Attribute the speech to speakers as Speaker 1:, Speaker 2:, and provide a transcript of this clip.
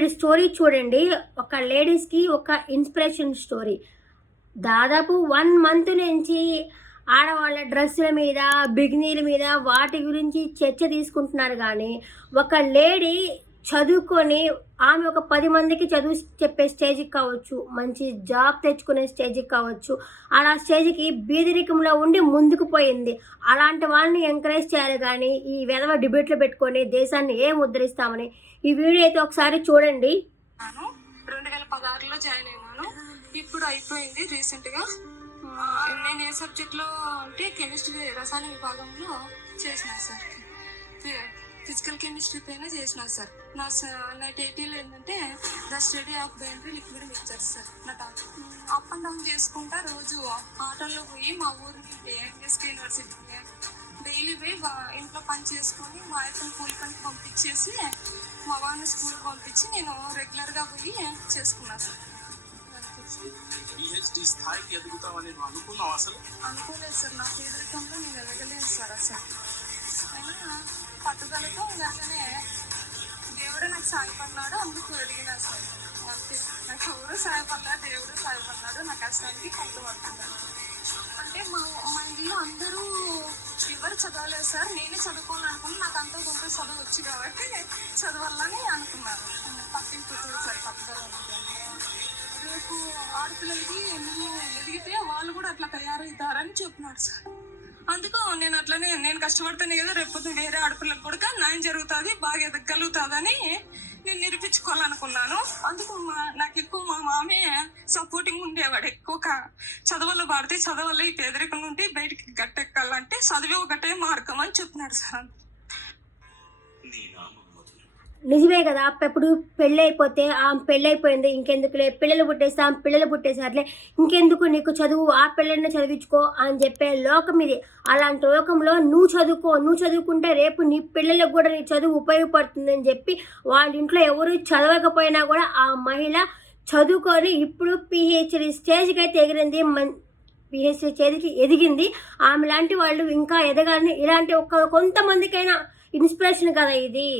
Speaker 1: వీడి స్టోరీ చూడండి. ఒక లేడీస్కి ఒక ఇన్స్పిరేషన్ స్టోరీ. దాదాపు వన్ మంత్ నుంచి ఆడవాళ్ళ డ్రెస్సుల మీద బిగినీల మీద వాటి గురించి చర్చ తీసుకుంటున్నారు కానీ ఒక లేడీ చదువుకొని ఆమె ఒక పది మందికి చదువు చెప్పే స్టేజ్కి కావచ్చు మంచి జాబ్ తెచ్చుకునే స్టేజ్కి కావచ్చు అలా స్టేజ్కి బీదరికంలో ఉండి ముందుకు పోయింది. అలాంటి వాళ్ళని ఎంకరేజ్ చేయాలి కానీ ఈ విధవ డిబేట్లు పెట్టుకొని దేశాన్ని ఏం ఉద్ధరిస్తామని ఈ వీడియో అయితే ఒకసారి చూడండి.
Speaker 2: రెండు వేల పదహారులో జాయిన్ అయినాను. ఇప్పుడు అయిపోయింది రీసెంట్గా. నేను ఏ సబ్జెక్ట్లో అంటే కెమిస్ట్రీ రసాయన విభాగంలో చేసిన సార్. ఫిజికల్ కెమిస్ట్రీ పైన చేసిన సార్. నా నా టైటిల్ ఏంటంటే the study of binary liquid mixture sir నా టాపిక్ అప్ అండ్ డౌన్ చేసుకుంటా రోజు ఆటోలో పోయి మా ఊరి నుండి ఎస్కే యూనివర్సిటీకి డైలీ పోయి ఇంట్లో పని చేసుకొని మా ఆయనను కూలి పనికి పంపించేసి మా వాడిని స్కూల్ పంపించి నేను రెగ్యులర్గా పోయి చేసుకున్నాను సార్.
Speaker 3: పిహెచ్డి స్థాయికి ఎదుగుతామని అనుకున్నావు అసలు?
Speaker 2: అనుకోలేదు సార్. నా పేదరికంలో నేను ఎదగలేదు సార్ అసలు. పట్టుదలతో అలాగనే దేవుడే నాకు సాయపడినాడు అందుకు ఎదిగినా సార్. అంతే. నాకు ఎవరు సాయపడలా దేవుడు సాయపడినాడు నా కష్టానికి కొంత అంటే మా మా ఇంట్లో అందరూ ఎవరు చదవలేదు సార్ నేనే చదువుకోవాలని అనుకున్నాను నాకు అంత కొంత చదువు వచ్చి కాబట్టి చదవాలని అనుకున్నాను. పట్టింపు సార్ పట్టుదల రేపు ఆడపిల్లలకి నువ్వు ఎదిగితే వాళ్ళు కూడా అట్లా తయారవుతారని చెప్పినాడు సార్. నేను అట్లనే నేను కష్టపడితేనే కదా రేపు పొద్దున్న వేరే ఆడపిల్లకి కూడా న్యాయం జరుగుతుంది బాగా ఎదగలుగుతుందని నేను నిరూపించుకోవాలనుకున్నాను. అందుకు మా- నాకు ఎక్కువ మా మామే సపోర్టింగ్ ఉండేవాడు. ఎక్కువ కా- చదవల్లో చదవాలి చదవల్లో ఈ పేదరికం నుండి బయటికి గట్టెక్కాలంటే చదివే ఒకటే మార్గం అని చెప్పినాడు సార్.
Speaker 1: నిజమే కదా? అప్పుడు పెళ్ళి అయిపోతే ఆమె పెళ్ళి అయిపోయింది ఇంకెందుకులే? పిల్లలు పుట్టేస్తే ఆమె పిల్లలు పుట్టేసారులే ఇంకెందుకు నీకు చదువు? ఆ పిల్లల్ని చదివించుకో అని చెప్పే లోకం ఇది. అలాంటి లోకంలో నువ్వు చదువుకో. నువ్వు చదువుకుంటే రేపు నీ పిల్లలకు కూడా నీ చదువు ఉపయోగపడుతుందని చెప్పి వాళ్ళ ఇంట్లో ఎవరు చదవకపోయినా కూడా ఆ మహిళ చదువుకొని ఇప్పుడు పిహెచ్డి స్టేజ్కి అయితే ఎగిరింది. మన్ పిహెచ్డి చేతికి ఎదిగింది. ఆమె లాంటి వాళ్ళు ఇంకా ఎదగాలని ఇలాంటి ఒక కొంతమందికైనా ఇన్స్పిరేషన్ కదా ఇది.